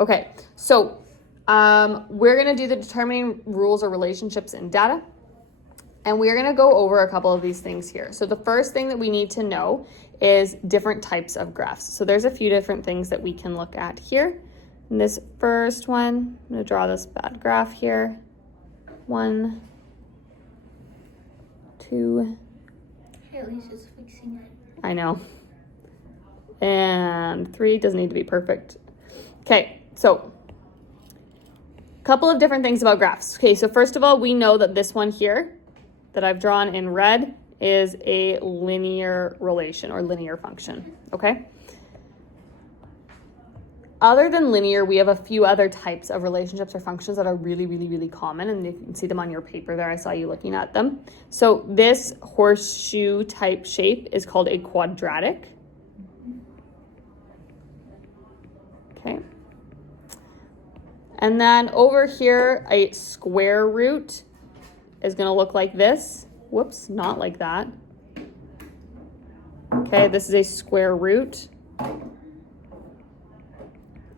Okay, so we're going to do the determining rules or relationships in data. And we're going to go over a couple of these things here. So the first thing that we need to know is different types of graphs. So there's a few different things that we can look at here. In this first one, I'm going to draw this bad graph here. 1, 2. Hey, at least it's fixing it. I know. And 3 doesn't need to be perfect. Okay, so a couple of different things about graphs. Okay, so first of all, we know that this one here that I've drawn in red is a linear relation or linear function, okay? Other than linear, we have a few other types of relationships or functions that are really, really, really common, and you can see them on your paper there. I saw you looking at them. So this horseshoe type shape is called a quadratic. Okay. And then over here, a square root is going to look like this. Whoops, not like that. Okay, this is a square root.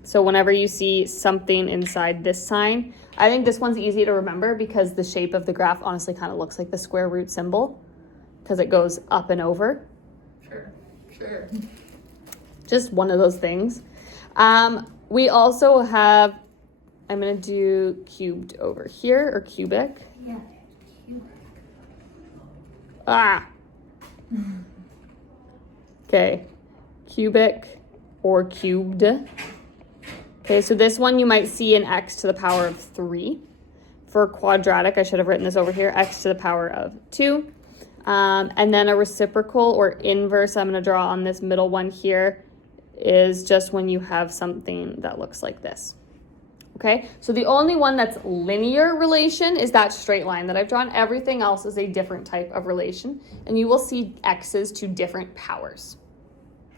So whenever you see something inside this sign, I think this one's easy to remember because the shape of the graph honestly kind of looks like the square root symbol because it goes up and over. Sure. Just one of those things. We also have, I'm going to do cubed over here, or cubic. Yeah, cubic. Okay, cubic or cubed. Okay, so this one you might see an x to the power of 3. For quadratic, I should have written this over here, x to the power of 2. And then a reciprocal or inverse, I'm going to draw on this middle one here, is just when you have something that looks like this. Okay, so the only one that's linear relation is that straight line that I've drawn. Everything else is a different type of relation, and you will see x's to different powers.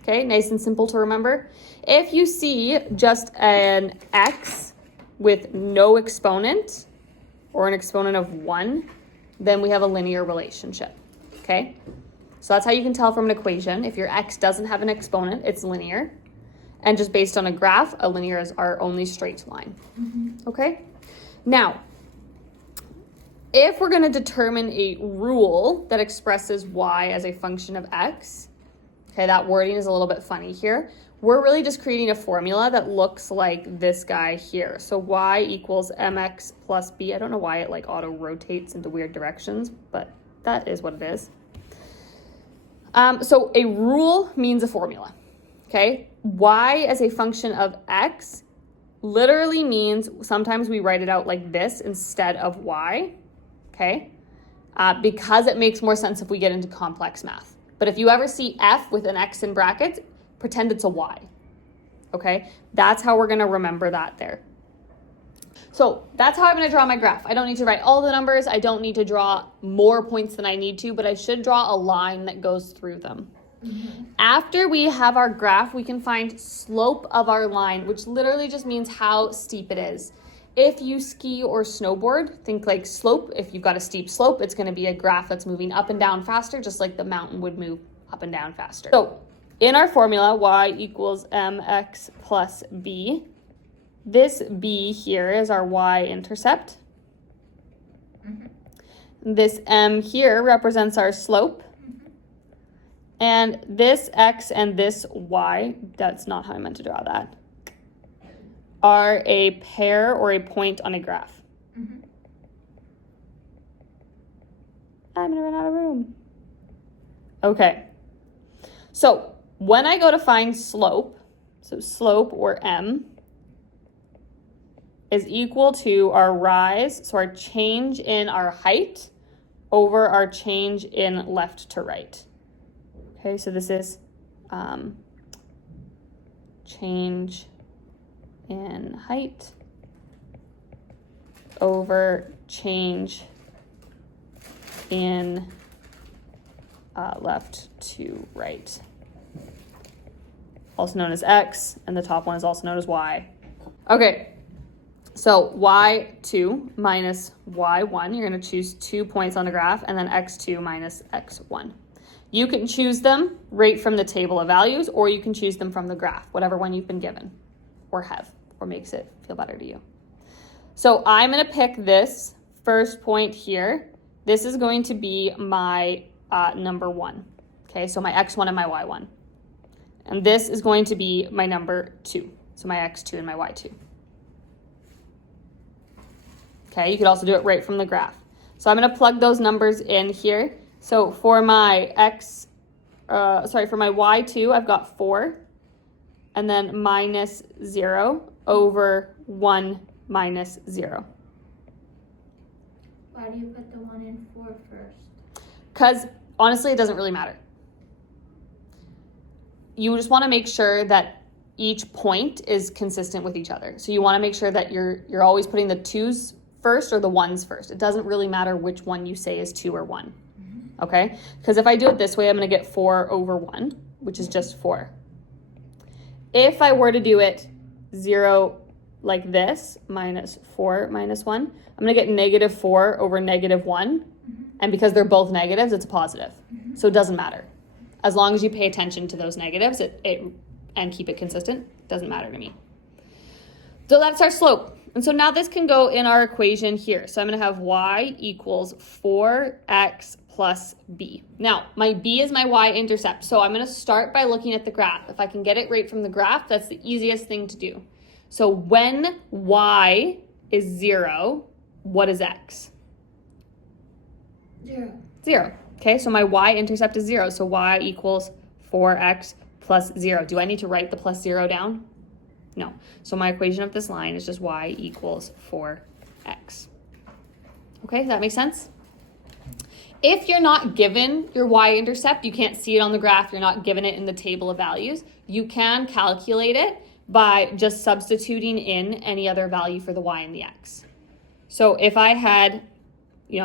Okay, nice and simple to remember. If you see just an x with no exponent or an exponent of 1, then we have a linear relationship. Okay, so that's how you can tell from an equation. If your x doesn't have an exponent, it's linear. And just based on a graph, a linear is our only straight line. Okay? Now, if we're going to determine a rule that expresses y as a function of x, okay, that wording is a little bit funny here. We're really just creating a formula that looks like this guy here. So y equals mx plus b. I don't know why it like auto rotates into weird directions, but that is what it is. So a rule means a formula. Okay, y as a function of x literally means sometimes we write it out like this instead of y, okay, because it makes more sense if we get into complex math. But if you ever see f with an x in brackets, pretend it's a y, okay? That's how we're going to remember that there. So that's how I'm going to draw my graph. I don't need to write all the numbers. I don't need to draw more points than I need to, but I should draw a line that goes through them. After we have our graph, we can find slope of our line, which literally just means how steep it is. If you ski or snowboard, think like slope. If you've got a steep slope, it's going to be a graph that's moving up and down faster, just like the mountain would move up and down faster. So in our formula, y equals mx plus b. This b here is our y-intercept. This m here represents our slope. And this x and this y, that's not how I meant to draw that, are a pair or a point on a graph. I'm going to run out of room. Okay. So when I go to find slope, so slope or m is equal to our rise, so our change in our height over our change in left to right. Okay, so this is change in height over change in left to right. Also known as x, and the top one is also known as y. Okay, so y2 minus y1, you're going to choose 2 points on the graph, and then x2 minus x1. You can choose them right from the table of values, or you can choose them from the graph, whatever one you've been given or have. or makes it feel better to you. So I'm going to pick this first point here. This is going to be my number 1. Okay, so my x1 and my y1. And this is going to be my number 2. So my x2 and my y2. Okay, you could also do it right from the graph. So I'm going to plug those numbers in here. So for my for my y2, I've got 4. And then minus 0 over 1 minus 0. Why do you put the 1 and 4 first? Because honestly, it doesn't really matter. You just want to make sure that each point is consistent with each other. So you want to make sure that you're always putting the 2's first or the 1's first. It doesn't really matter which one you say is 2 or 1. Okay? Because if I do it this way, I'm going to get 4 over 1, which is just 4. If I were to do it 0 like this, minus 4 minus 1, I'm going to get negative 4 over negative 1. And because they're both negatives, it's a positive. So it doesn't matter. As long as you pay attention to those negatives and keep it consistent, it doesn't matter to me. So that's our slope. And so now this can go in our equation here. So I'm going to have y equals 4x plus b. Now, my b is my y-intercept. So I'm going to start by looking at the graph. If I can get it right from the graph, that's the easiest thing to do. So when y is 0, what is x? 0. 0. Okay, so my y-intercept is 0. So y equals 4x plus 0. Do I need to write the plus 0 down? No. So my equation of this line is just y equals 4x. Okay, does that make sense? If you're not given your y-intercept, you can't see it on the graph, you're not given it in the table of values, you can calculate it by just substituting in any other value for the y and the x. So if I had,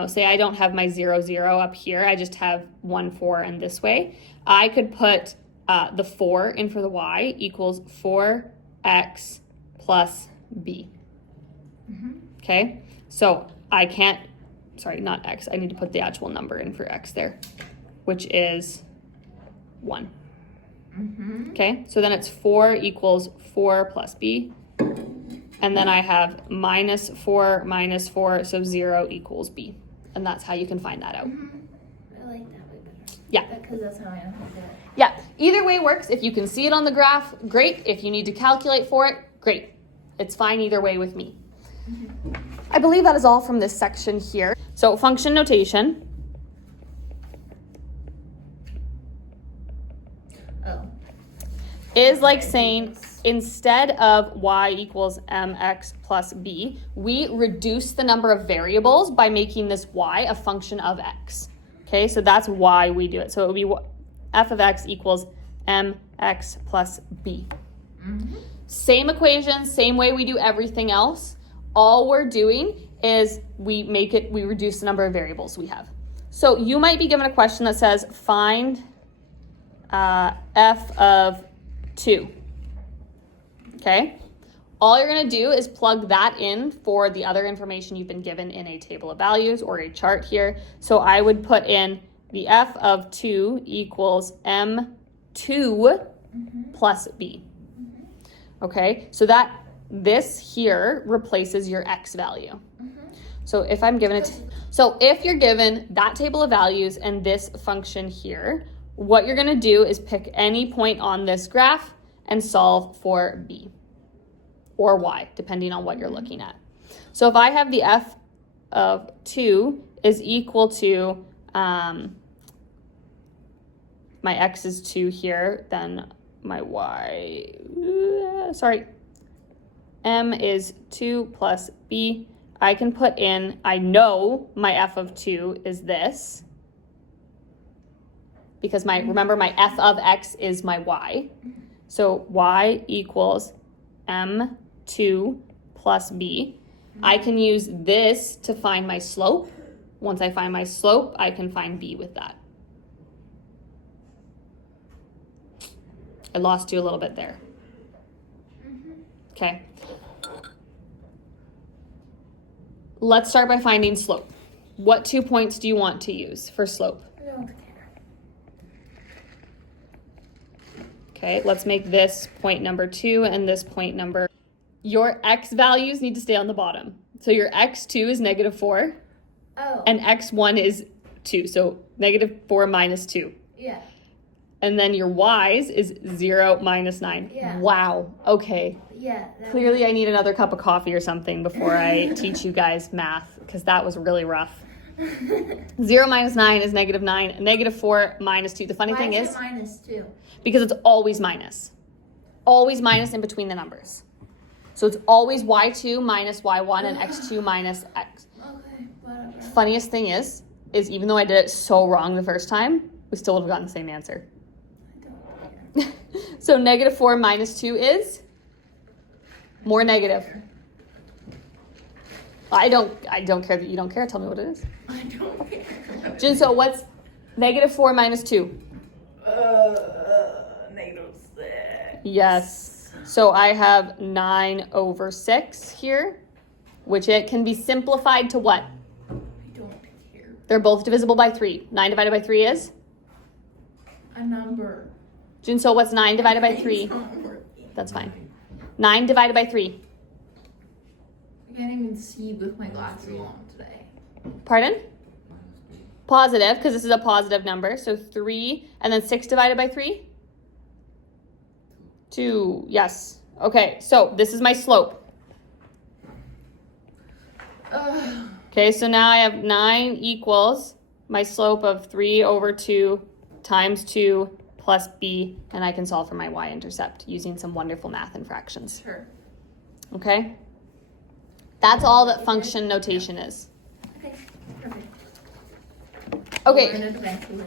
say I don't have my 0, 0 up here, I just have 1, 4 and this way, I could put the 4 in for the y equals 4x plus b. Okay, so I can't, not x, I need to put the actual number in for x there, which is 1. Okay, so then it's 4 equals 4 plus b. And then I have minus 4 minus 4, so 0 equals b. And that's how you can find that out. I like that way better. Yeah. Because that's how I know how to do it. Yeah, either way works. If you can see it on the graph, great. If you need to calculate for it, great. It's fine either way with me. I believe that is all from this section here. So function notation. Is like saying instead of y equals mx plus b, we reduce the number of variables by making this y a function of x. Okay, so that's why we do it. So it would be f of x equals mx plus b. Same equation, same way we do everything else. All we're doing is we reduce the number of variables we have. So you might be given a question that says find f of 2. Okay, all you're going to do is plug that in for the other information you've been given in a table of values or a chart here. So I would put in the f of 2 equals m2 plus b. Okay, so this here replaces your x value. So if I'm given if you're given that table of values and this function here, what you're going to do is pick any point on this graph and solve for b or y, depending on what you're looking at. So if I have the f of 2 is equal to, my x is 2 here, then my y, m is 2 plus b. I can put in, I know my f of 2 is this, because remember my f of x is my y. So y equals m2 plus b. I can use this to find my slope. Once I find my slope, I can find b with that. I lost you a little bit there. Okay. Let's start by finding slope. What 2 points do you want to use for slope? Okay, let's make this point number 2 and this point number Your x values need to stay on the bottom. So your x2 is -4 Oh. and x1 is 2. So -4 minus 2. Yeah. And then your y's is 0 minus 9. Yeah. Wow. Okay. Yeah. Clearly I need another cup of coffee or something before I teach you guys math because that was really rough. 0 minus 9 is -9. And -4 minus 2. The funny thing is, it -2? because it's always minus. Always minus in between the numbers. So it's always y2 minus y1 and x2 minus x. Okay, whatever. Funniest thing is even though I did it so wrong the first time, we still would have gotten the same answer. I don't care. So -4 minus 2 is more negative. I don't care that you don't care. Tell me what it is. I don't care. Jinso, what's -4 minus 2? -6. Yes. So I have 9/6 here, which it can be simplified to what? I don't care. They're both divisible by 3. 9 divided by 3 is? A number. Jinso, what's 9 divided by 3? It's not working. That's fine. 9 divided by 3. I can't even see with my glasses on today. Pardon? Positive, because this is a positive number. So 3, and then 6 divided by 3? 2, yes. Okay, so this is my slope. Ugh. Okay, so now I have 9 equals my slope of 3/2 times 2 plus b, and I can solve for my y-intercept using some wonderful math and fractions. Sure. Okay? That's all that function notation is. Okay. Perfect. Okay. Learn it eventually.